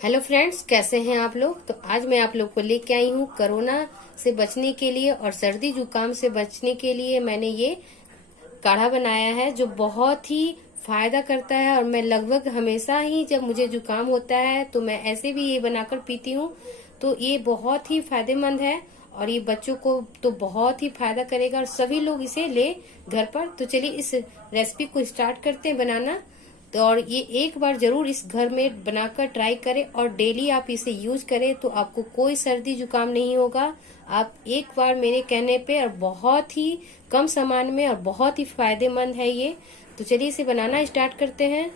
Hello friends, कैसे हैं आप लोग। तो आज मैं आप लोग को लेके आई हूँ कोरोना से बचने के लिए और सर्दी जुकाम से बचने के लिए मैंने ये काढ़ा बनाया है जो बहुत ही फायदा करता है। और मैं लगभग हमेशा ही जब मुझे जुकाम होता है तो मैं ऐसे भी ये बनाकर पीती हूँ। तो ये बहुत ही फायदेमंद है और ये बच्चों को तो बहुत ही फायदा करेगा और सभी लोग इसे ले घर पर। तो चलिए इस रेसिपी को स्टार्ट करते हैं बनाना। तो और ये एक बार जरूर इस घर में बनाकर ट्राई करें और डेली आप इसे यूज करें तो आपको कोई सर्दी जुकाम नहीं होगा। आप एक बार मेरे कहने पे और बहुत ही कम सामान में और बहुत ही फायदेमंद है ये। तो चलिए इसे बनाना स्टार्ट करते हैं।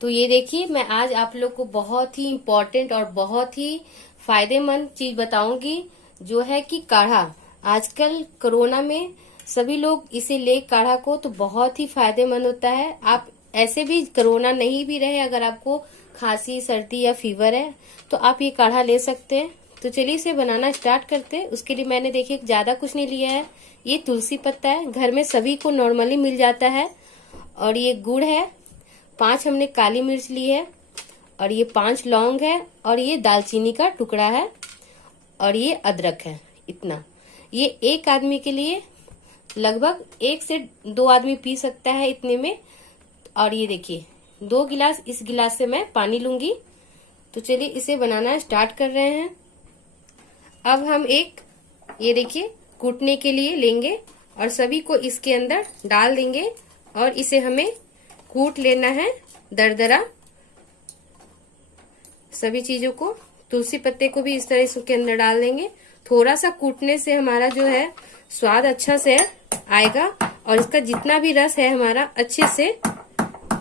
तो ये देखिए, मैं आज आप लोग को बहुत ही इम्पोर्टेंट और बहुत ही फायदेमंद चीज बताऊंगी जो है कि काढ़ा। आजकल कोरोना में सभी लोग इसे ले काढ़ा को तो बहुत ही फायदेमंद होता है। आप ऐसे भी कोरोना नहीं भी रहे, अगर आपको खांसी सर्दी या फीवर है तो आप ये काढ़ा ले सकते हैं। तो चलिए इसे बनाना स्टार्ट करते हैं। उसके लिए मैंने देखिए ज्यादा कुछ नहीं लिया है। ये तुलसी पत्ता है, घर में सभी को नॉर्मली मिल जाता है। और ये गुड़ है, 5 हमने काली मिर्च ली है और ये 5 लौंग है और ये दालचीनी का टुकड़ा है और ये अदरक है। इतना ये एक आदमी के लिए लगभग 1 से 2 आदमी पी सकता है इतने में। और ये देखिए 2 गिलास, इस गिलास से मैं पानी लूंगी। तो चलिए इसे बनाना स्टार्ट कर रहे हैं। अब हम एक ये देखिए कूटने के लिए लेंगे और सभी को इसके अंदर डाल देंगे और इसे हमें कूट लेना है दरदरा। सभी चीजों को, तुलसी पत्ते को भी इस तरह इसके अंदर डाल देंगे। थोड़ा सा कूटने से हमारा जो है स्वाद अच्छा से आएगा और इसका जितना भी रस है हमारा अच्छे से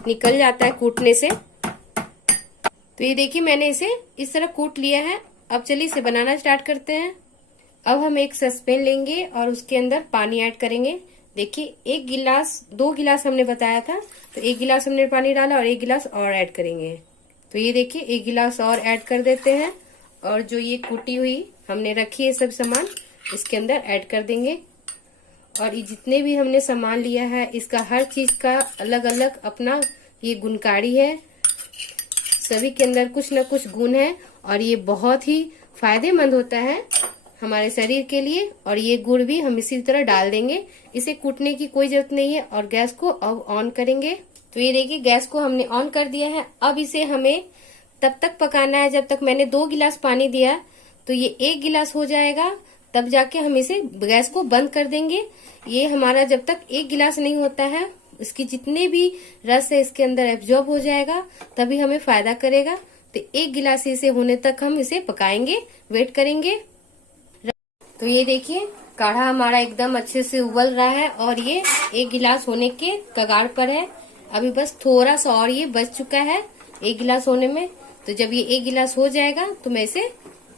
निकल जाता है कूटने से। तो ये देखिए मैंने इसे इस तरह कूट लिया है। अब चलिए इसे बनाना स्टार्ट करते हैं। अब हम एक सस्पेन लेंगे और उसके अंदर पानी ऐड करेंगे। देखिए 1 गिलास, 2 गिलास हमने बताया था तो 1 गिलास हमने पानी डाला और 1 गिलास और ऐड करेंगे। तो ये देखिए 1 गिलास और ऐड कर देते हैं और जो ये कूटी हुई हमने रखी है सब सामान इसके अंदर ऐड कर देंगे। और ये जितने भी हमने सामान लिया है इसका हर चीज का अलग अलग अपना ये गुणकारी है। सभी के अंदर कुछ न कुछ गुण है और ये बहुत ही फायदेमंद होता है हमारे शरीर के लिए। और ये गुड़ भी हम इसी तरह डाल देंगे। इसे कूटने की कोई जरूरत नहीं है और गैस को अब ऑन करेंगे। तो ये देखिए गैस को हमने ऑन कर दिया है। अब इसे हमें तब तक पकाना है जब तक मैंने 2 गिलास पानी दिया तो ये 1 गिलास हो जाएगा, तब जाके हम इसे गैस को बंद कर देंगे। ये हमारा जब तक 1 गिलास नहीं होता है इसकी जितने भी रस है इसके अंदर एब्जॉर्ब हो जाएगा, तभी हमें फायदा करेगा। तो 1 गिलास इसे होने तक हम इसे पकाएंगे, वेट करेंगे। तो ये देखिए काढ़ा हमारा एकदम अच्छे से उबल रहा है और ये 1 गिलास होने के कगार पर है। अभी बस थोड़ा सा और ये बच चुका है 1 गिलास होने में। तो जब ये 1 गिलास हो जाएगा तो मैं इसे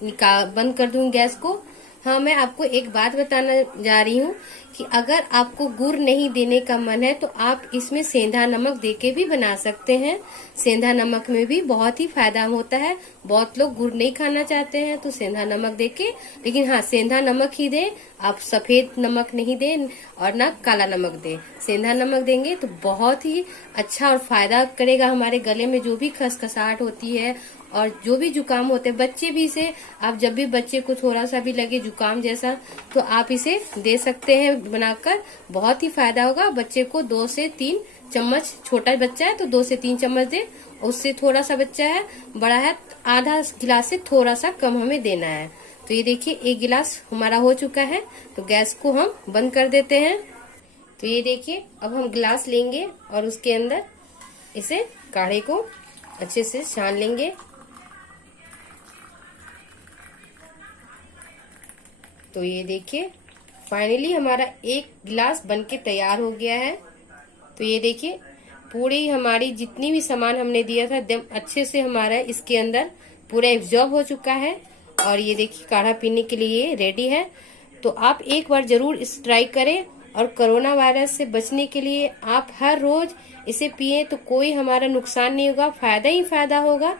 बंद कर दूंगी गैस को। हाँ, मैं आपको एक बात बताना जा रही हूँ कि अगर आपको गुड़ नहीं देने का मन है तो आप इसमें सेंधा नमक देके भी बना सकते हैं। सेंधा नमक में भी बहुत ही फायदा होता है। बहुत लोग गुड़ नहीं खाना चाहते हैं तो सेंधा नमक देके, लेकिन हाँ सेंधा नमक ही दे, आप सफेद नमक नहीं दे और ना काला नमक दे। सेंधा नमक देंगे तो बहुत ही अच्छा और फायदा करेगा हमारे गले में जो भी खसखसाहट होती है और जो भी जुकाम होते हैं। बच्चे भी इसे, आप जब भी बच्चे को थोड़ा सा भी लगे जुकाम जैसा तो आप इसे दे सकते हैं बनाकर, बहुत ही फायदा होगा। बच्चे को 2 से 3 चम्मच, छोटा बच्चा है तो 2 से 3 चम्मच दे, उससे थोड़ा सा बच्चा है, बड़ा है आधा गिलास से थोड़ा सा कम हमें देना है। तो ये देखिए 1 गिलास हमारा हो चुका है तो गैस को हम बंद कर देते हैं। तो ये देखिए अब हम गिलास लेंगे और उसके अंदर इसे काढ़े को अच्छे से छान लेंगे। तो ये देखिए फाइनली हमारा 1 गिलास बनके तैयार हो गया है। तो ये देखिए पूरी हमारी जितनी भी सामान हमने दिया था एकदम अच्छे से हमारा इसके अंदर पूरा एब्जॉर्ब हो चुका है। और ये देखिए काढ़ा पीने के लिए रेडी है। तो आप एक बार जरूर इस ट्राई करें और कोरोना वायरस से बचने के लिए आप हर रोज इसे पिए तो कोई हमारा नुकसान नहीं होगा, फायदा ही फायदा होगा।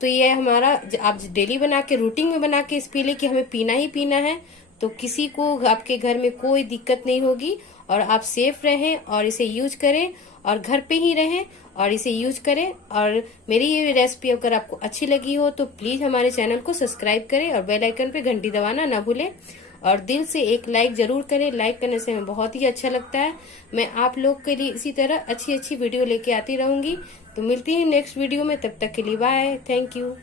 तो ये हमारा आप डेली बना के रूटीन में बना के इस पी ले कि हमें पीना ही पीना है तो किसी को आपके घर में कोई दिक्कत नहीं होगी और आप सेफ रहें और इसे यूज करें और घर पे ही रहें और इसे यूज करें। और मेरी ये रेसिपी अगर आपको अच्छी लगी हो तो प्लीज हमारे चैनल को सब्सक्राइब करें और बेल आइकन पे घंटी दबाना ना भूलें। और दिल से एक लाइक जरूर करें, लाइक करने से हमें बहुत ही अच्छा लगता है। मैं आप लोग के लिए इसी तरह अच्छी अच्छी वीडियो लेके आती रहूंगी। तो मिलती है नेक्स्ट वीडियो में, तब तक के लिए बाय, थैंक यू।